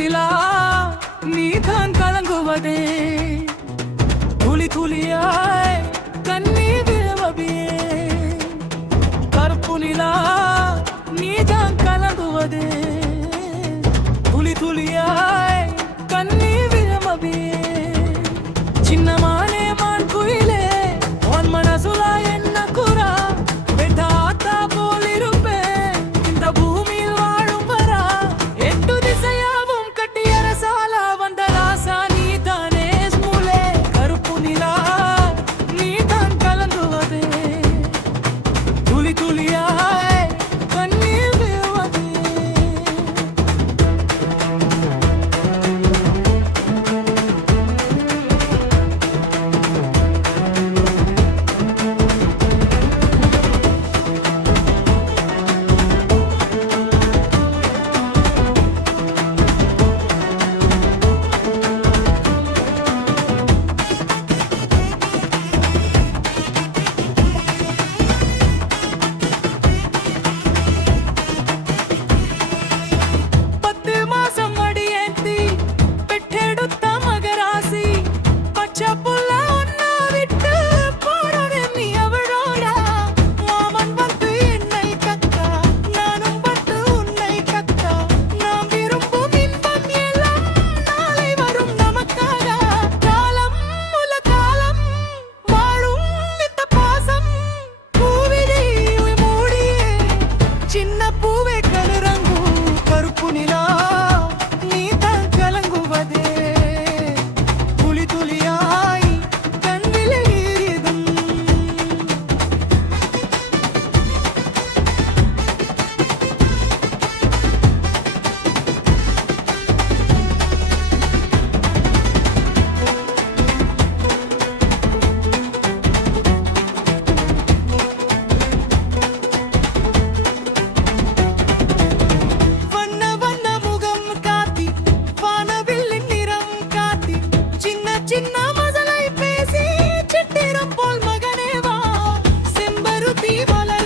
நிலா நீதான் கலங்குவதே துளி துளியாய் கண்ணீர் விழவபியே கருப்பு நிலா நீதான் கலங்குவதே துளி துளியாய் கண்ணீர் விழவபியே சின்னமானே மான் குயிலே உன் மனசுலா என்ன குறா வெட்டாத்தா போல் இருப்பேன் இந்த பூமியில் வாழும் வரா எட்டு திசையாவும் கட்டி அரசாலா வந்த ராசா நீதானே ஸ்மூலே கருப்பு நிலா நீதான் கலங்குவதே துளி துளியாய் கண்ணீர் விழுவதே சின்ன பூவே கலரங்கு கருப்பு நிலா நீதான் கலங்குவதே துளி துளியாய் கண்ணில் ஈரிதும் சின்ன மசலை பேசி சித்திரம் போல் மகனே வா செம்பருத்தி வலை